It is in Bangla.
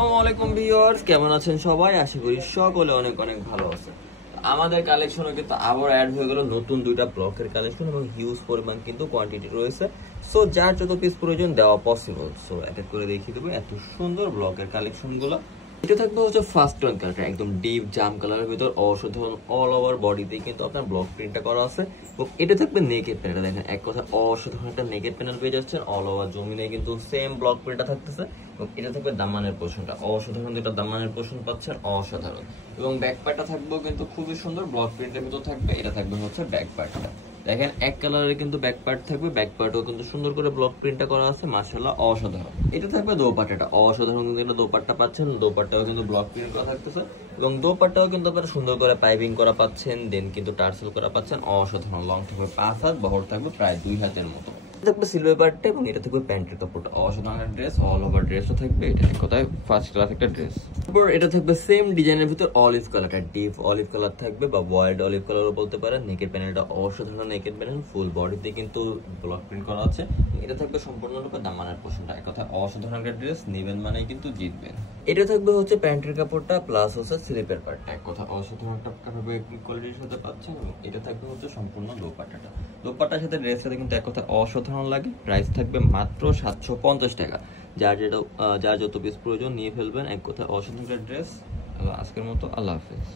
আসসালামু আলাইকুম ভিউয়ার্স, কেমন আছেন সবাই? আশা করি সকলে অনেক অনেক ভালো আছেন। আমাদের কালেকশনে কিন্তু আবার অ্যাড হয়ে গেল নতুন দুইটা ব্লকের কালেকশন এবং হিউজ পরিমাণ কিন্তু কোয়ান্টিটি রয়েছে। সো যার যত পিস প্রয়োজন দেওয়া পসিবল। সো এক এক করে দেখিয়ে দেবো এত সুন্দর ব্লকের কালেকশনগুলো। এটা থাকবে হচ্ছে ফার্স্ট টোন কালারটা, একদম ডিপ জাম কালারের ভিতর অসাধারণ অল ওভার বডিতে কিন্তু আপনার ব্লক প্রিন্টটা করা আছে। এবং এটা থাকবে নেকেড প্যানেল, দেখেন এক কথা অসাধারণ একটা নেকেড প্যানেল পেয়ে যাচ্ছেন। অল ওভার জমিনে কিন্তু সেম ব্লক প্রিন্টটা থাকতেছে। এবং এটা থাকবে দামানের পোর্শনটা অসাধারণ, এটা দামানের পোর্শন পাচ্ছেন অসাধারণ। এবং ব্যাক পার্টটা থাকবেও কিন্তু খুবই সুন্দর ব্লক প্রিন্টের ভিতর থাকবে। এটা থাকবে হচ্ছে ব্যাক পার্টটা, দেখেন এক কালারের কিন্তু ব্যাক পার্ট থাকবে। ব্যাক পার্টও কিন্তু সুন্দর করে ব্লক প্রিন্টটা করা আছে, মাশাআল্লাহ অসাধারণ। এটা থাকবে দোপাট্টাটা অসাধারণ, কিন্তু এটা দোপাট্টা পাচ্ছেন, দোপাট্টাও কিন্তু ব্লক প্রিন্ট করা থাকতেছে। এবং দোপাট্টাও কিন্তু আপনারা সুন্দর করে পাইপিং করা পাচ্ছেন, দেন কিন্তু টার্সেল করা পাচ্ছেন অসাধারণ। লং থাকবে 5 হাত, বহর থাকবে প্রায় 2 হাতের মতো। থাকবে সিলভার পার্টটা এবং এটা থাকবে প্যান্টের কাপড়টা অসাধারণ ড্রেস, অল ওভার ড্রেসও থাকবে। এটা কোথায় ফার্স্ট ক্লাস একটা ড্রেস। তারপর এটা থাকবে সেম ডিজাইনের ভিতর অলিভ কালারটা, ডিপ অলিভ কালার থাকবে বা ওয়াইল্ড অলিভ কালারও বলতে পারেন। নেকেড প্যানেলটা অসাধারণ নেকেড প্যানেল, ফুল বডিতে কিন্তু ব্লক প্রিন্ট করা আছে। এটা থাকবে সম্পূর্ণরূপে দামানের পোর্শনটা, এক কথা অসাধারণ একটা ড্রেস, নেবেন মানেই কিন্তু জিতবেন। এটা থাকবে হচ্ছে প্যান্টের কাপড়টা প্লাস হচ্ছে স্লিপের পার্টটা, এক কথা অসাধারণ একটা কোয়ালিটির সাথে পাচ্ছেন। এবং এটা থাকবে হচ্ছে সম্পূর্ণ দোপাট্টাটা, দোপাট্টার সাথে ড্রেসটা কিন্তু এক কথা অসাধারণ লাগে। প্রাইস থাকবে মাত্র 750 টাকা। যার যত পিস প্রয়োজন নিয়ে ফেলবেন, এক কথা অসাধারণ একটা ড্রেস। আজকের মতো আল্লাহ হাফেজ।